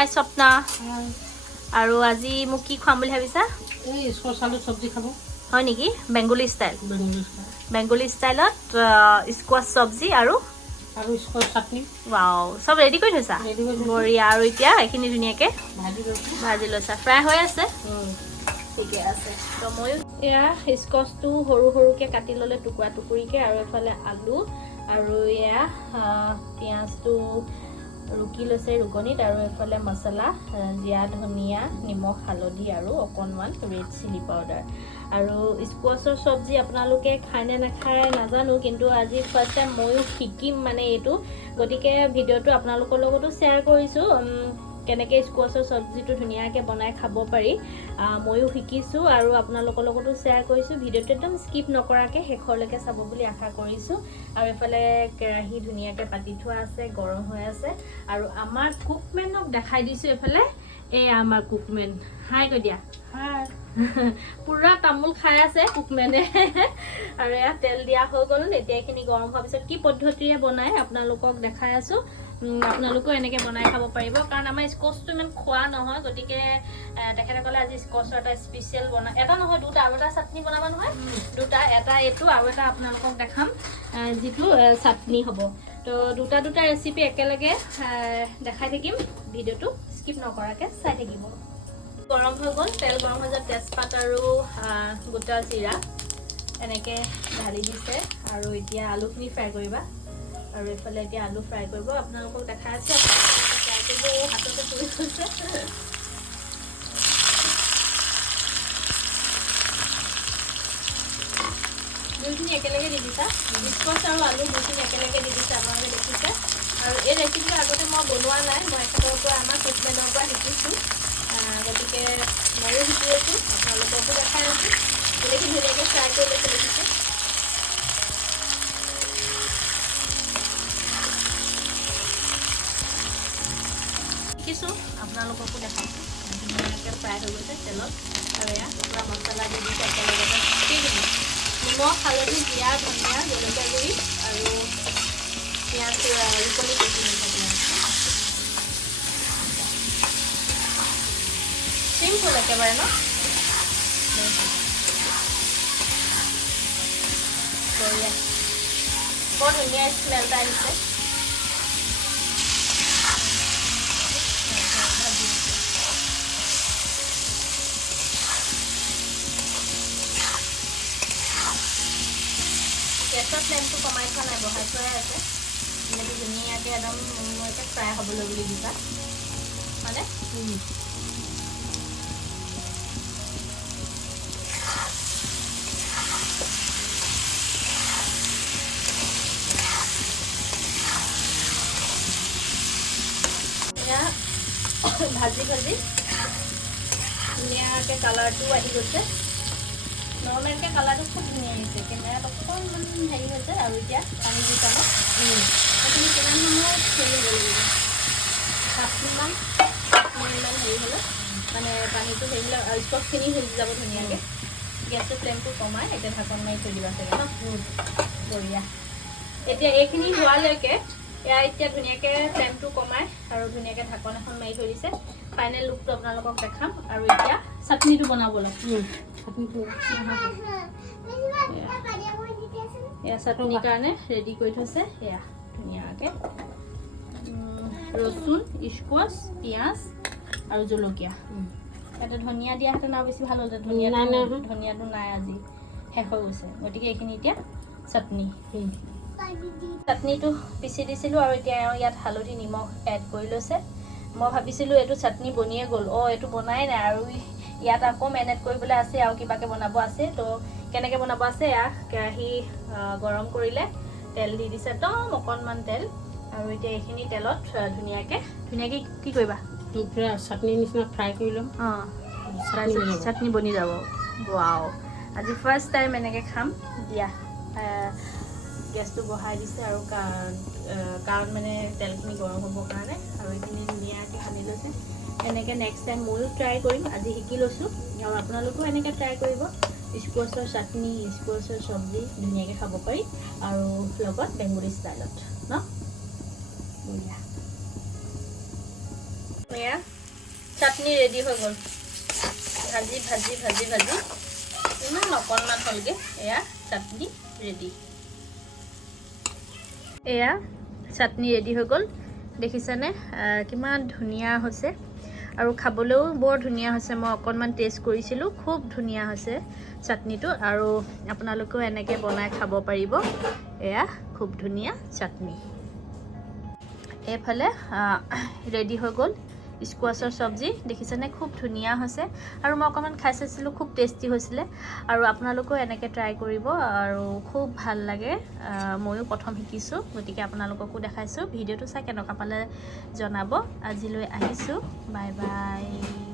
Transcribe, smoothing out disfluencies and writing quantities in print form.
হাই স্বপ্না আৰু আজি মোক কি খুৱাম বুলি ভাবিছা এই স্কোৱাছ আলু চব্জি খাব হয় নেকি বেঙ্গলি ষ্টাইলত স্কোৱাছ চব্জি আৰু স্কোৱাছ চাটনি ওয়াও সব ৰেডি কৰি থৈছা বঢ়িয়া আৰু এতিয়া এইখিনি ধুনীয়াকৈ ভাজি লৈছা ফ্ৰাই হৈ আছে ঠিকে আছে তো মই এয়া স্কোৱাছটো সৰু সৰুকৈ কাটি ল'লে টুকুৰা টুকুৰিকৈ আৰু এফালে আলু আৰু এয়া পিঁয়াজটো ৰুকি লৈছে ৰুকনিত আৰু এফালে মছলা জিৰা ধনিয়া নিমখ হালধি আৰু অকণমান ৰেড চিলি পাউডাৰ আৰু স্কোৱাছৰ চব্জি আপোনালোকে খায় নে নাখায় নাজানো কিন্তু আজি ফাৰ্ষ্ট টাইম ময়ো শিকিম মানে এইটো গতিকে ভিডিঅ'টো আপোনালোকৰ লগতো শ্বেয়াৰ কৰিছোঁ কেনেকৈ স্কোৱাছৰ চব্জিটো ধুনীয়াকৈ বনাই খাব পাৰি ময়ো শিকিছোঁ আৰু আপোনালোকৰ লগতো শ্বেয়াৰ কৰিছোঁ ভিডিঅ'টো একদম স্কিপ নকৰাকৈ শেষলৈকে চাব বুলি আশা কৰিছোঁ আৰু এফালে কেৰাহী ধুনীয়াকৈ পাতি থোৱা আছে গৰম হৈ আছে আৰু আমাৰ কুকমেনক দেখাই দিছোঁ এফালে এই আমাৰ কুকমেন হাই কৈ দিয়া হাই পুৰা তামোল খাই আছে কুকমেনে আৰু এয়া তেল দিয়া হৈ গ'ল এতিয়া এইখিনি গৰম হোৱাৰ পিছত কি পদ্ধতিৰে বনাই আপোনালোকক দেখাই আছোঁ আপোনালোকেও এনেকৈ বনাই খাব পাৰিব কাৰণ আমাৰ স্কোৱাছটো ইমান খোৱা নহয় গতিকে তেখেতসকলে আজি স্কোৱাছৰ এটা স্পেচিয়েল বনাই এটা নহয় দুটা আৰু এটা চাটনি বনাব নহয় দুটা এটা এইটো আৰু এটা আপোনালোকক দেখাম যিটো চাটনি হ'ব তো দুটা ৰেচিপি একেলগে দেখাই থাকিম ভিডিঅ'টো স্কিপ নকৰাকৈ চাই থাকিব গৰম হৈ গ'ল তেল গৰম হৈ যোৱা তেজপাত আৰু গোটা জিৰা এনেকৈ ঢালি দিছে আৰু এতিয়া আলুখিনি ফ্ৰাই কৰিবা আৰু এইফালে এতিয়া আলু ফ্ৰাই কৰিব আপোনালোকক দেখাই আছে ফ্ৰাই কৰিব হাততে পৰি গৈছে দুইখিনি একেলগে দি দিছা স্কোৱাছ আৰু আলু দুইখিনি একেলগে দি দিছে আপোনালোকে দেখিছে আৰু এই ৰেচিপিটো আগতে মই বনোৱা নাই মই এখেতৰ পৰা আমাৰ কুকমেনৰ পৰা শিকিছোঁ গতিকে ময়ো শিকি আছোঁ আপোনালোককো দেখাই আছোঁ গোটেইখিনি ধুনীয়াকৈ ফ্ৰাই কৰি লৈছে দেখিছে শিকিছোঁ আপোনালোককো দেখাইছোঁ ধুনীয়াকৈ ফ্ৰাই হৈ গৈছে তেলত আৰু এয়া পূৰা মছলা দি দিছে একেলগতে নিমখ হালধি জিৰা ধনিয়া জলকীয়া গুড়ি আৰু পিঁয়াজ ৰুকনি কুটি চিম্পুল একেবাৰে ন বঢ়িয়া বৰ ধুনীয়া স্মেল এটা আহিছে গেছৰ ফ্লেমটো কমাই থোৱা নাই বহাই থোৱাই আছে এনেকৈ ধুনীয়াকৈ একদম মইকে ফ্ৰাই হ'বলৈ বুলি দিবা মানে ভাজি ধুনীয়াকৈ কালাৰটো আহি গৈছে নৰ্মেলকৈ কালাৰটো খুব ধুনীয়া আহিছে কেমেৰাত অকণমান হেৰি হৈছে আৰু এতিয়া পানী দি পালে সেইখিনি কিমান সময়ত হেৰি হ'ব লাগিব 7 মিনিটমান হেৰি হ'লে মানে পানীটো হেৰি হ'লে স্কোৱাছখিনি সিজি যাব ধুনীয়াকৈ গেছৰ ফ্লেমটো কমাই এতিয়া ঢাকন মাৰি থৈ দিবা চাগে ন বঢ়িয়া এতিয়া এইখিনি হোৱালৈকে এয়া এতিয়া ধুনীয়াকৈ ফ্লেমটো কমাই আৰু ধুনীয়াকৈ ঢাকন এখন মাৰি থৈ দিছে ফাইনেল লুকটো আপোনালোকক দেখাম আৰু এতিয়া চাটনিটো বনাবলৈ এয়া চাটনিৰ কাৰণে ৰেডি কৰি থৈছে এয়া ধুনীয়াকৈ ৰচুন স্কোৱাছ পিঁয়াজ আৰু জলকীয়া ইয়াতে ধনিয়া দিয়াহেঁতেন আৰু বেছি ভাল হ'লহেঁতেন ধনিয়াটো নাই আজি শেষ হৈ গৈছে গতিকে এইখিনি এতিয়া চাটনি চাটনিটো পিচি দিছিলোঁ আৰু এতিয়া ইয়াত হালধি নিমখ এড কৰি লৈছে মই ভাবিছিলোঁ এইটো চাটনি বনিয়ে গ'ল এইটো বনাই নাই আৰু ইয়াত আকৌ মেৰিনেট কৰিবলৈ আছে আৰু কিবাকৈ বনাব আছে তো কেনেকৈ বনাব আছে এয়া কেৰাহী গৰম কৰিলে তেল দি দিছে একদম অকণমান তেল আৰু এতিয়া এইখিনি তেলত ধুনীয়াকৈ কি কৰিবা চাটনি নিচিনা ফ্ৰাই কৰি ল'ম চাটনি বনি যাব ৱাও আজি ফাৰ্ষ্ট টাইম এনেকৈ খাম দিয়া গেছটো বঢ়াই দিছে আৰু কাৰণ মানে তেলখিনি গৰম হ'বৰ কাৰণে আৰু এইখিনি ধুনীয়াকৈ সানি লৈছে এনেকৈ নেক্সট টাইম ময়ো ট্ৰাই কৰিম আজি শিকি লৈছোঁ আৰু আপোনালোকেও এনেকৈ ট্ৰাই কৰিব স্কোৱাছৰ চাটনি স্কোৱাছৰ চব্জি ধুনীয়াকৈ খাব পাৰি আৰু লগত বেংগলী ষ্টাইলত ন বঢ়িয়া এয়া চাটনি ৰেডি হৈ গ'ল ভাজি ভাজি ভাজি ভাজি ইমান অকণমান হ'লগৈ এয়া চাটনি ৰেডি এয়া চাটনি ৰেডি হৈ গ'ল দেখিছানে কিমান ধুনীয়া হৈছে আৰু খাবলৈও বৰ ধুনীয়া হৈছে মই অকণমান টেষ্ট কৰিছিলোঁ খুব ধুনীয়া হৈছে চাটনিটো আৰু আপোনালোকেও এনেকৈ বনাই খাব পাৰিব এয়া খুব ধুনীয়া চাটনি এইফালে ৰেডি হৈ গ'ল স্কোৱাছৰ চব্জি দেখিছেনে খুব ধুনীয়া হৈছে আৰু মই অকণমান খাই চাইছিলোঁ খুব টেষ্টি হৈছিলে আৰু আপোনালোকেও এনেকৈ ট্ৰাই কৰিব আৰু খুব ভাল লাগে ময়ো প্ৰথম শিকিছোঁ গতিকে আপোনালোককো দেখাইছোঁ ভিডিঅ'টো চাই কেনেকুৱা পালে জনাব আজিলৈ আহিছোঁ বাই বাই